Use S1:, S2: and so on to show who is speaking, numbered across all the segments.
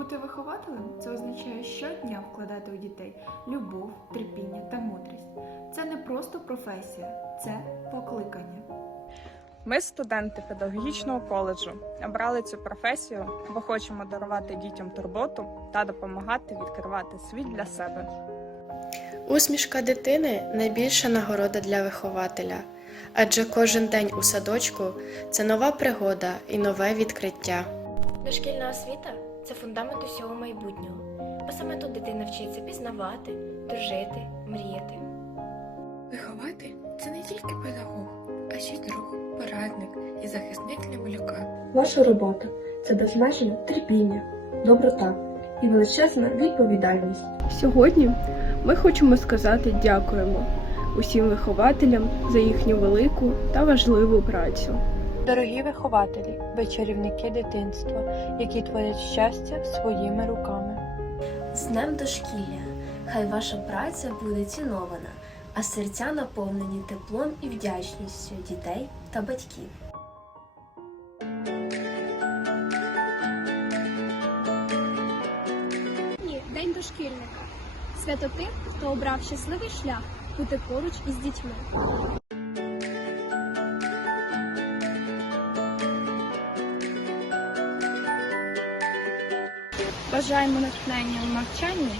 S1: Бути вихователем це означає щодня вкладати у дітей любов, терпіння та мудрість. Це не просто професія, це покликання.
S2: Ми, студенти педагогічного коледжу, обрали цю професію, бо хочемо дарувати дітям турботу та допомагати відкривати світ для себе.
S3: Усмішка дитини найбільша нагорода для вихователя, адже кожен день у садочку це нова пригода і нове відкриття.
S4: Дошкільна освіта це фундамент усього майбутнього, бо саме тут дитина вчиться пізнавати, дружити, мріяти.
S5: Вихователь це не тільки педагог, а ще й друг, порадник і захисник для малюка.
S6: Ваша робота це безмежне терпіння, доброта і величезна відповідальність.
S7: Сьогодні ми хочемо сказати дякуємо усім вихователям за їхню велику та важливу працю.
S8: Дорогі вихователі, ви чарівники дитинства, які творять щастя своїми руками.
S9: З Днем дошкілля! Хай ваша праця буде цінована, а серця наповнені теплом і вдячністю дітей та батьків.
S10: День дошкільника. Свято тим, хто обрав щасливий шлях бути поруч із дітьми.
S7: Бажаємо натхнення у навчанні,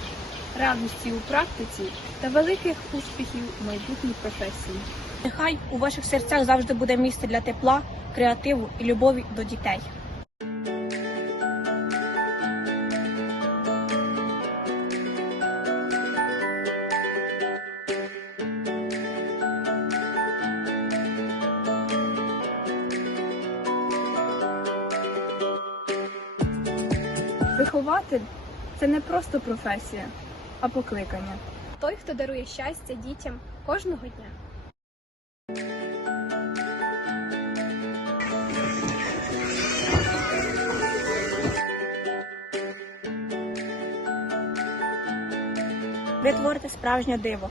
S7: радості у практиці та великих успіхів у майбутній професії.
S11: Нехай у ваших серцях завжди буде місце для тепла, креативу і любові до дітей.
S7: Вихователь це не просто професія, а покликання.
S10: Той, хто дарує щастя дітям кожного дня.
S11: Ви творите справжнє диво,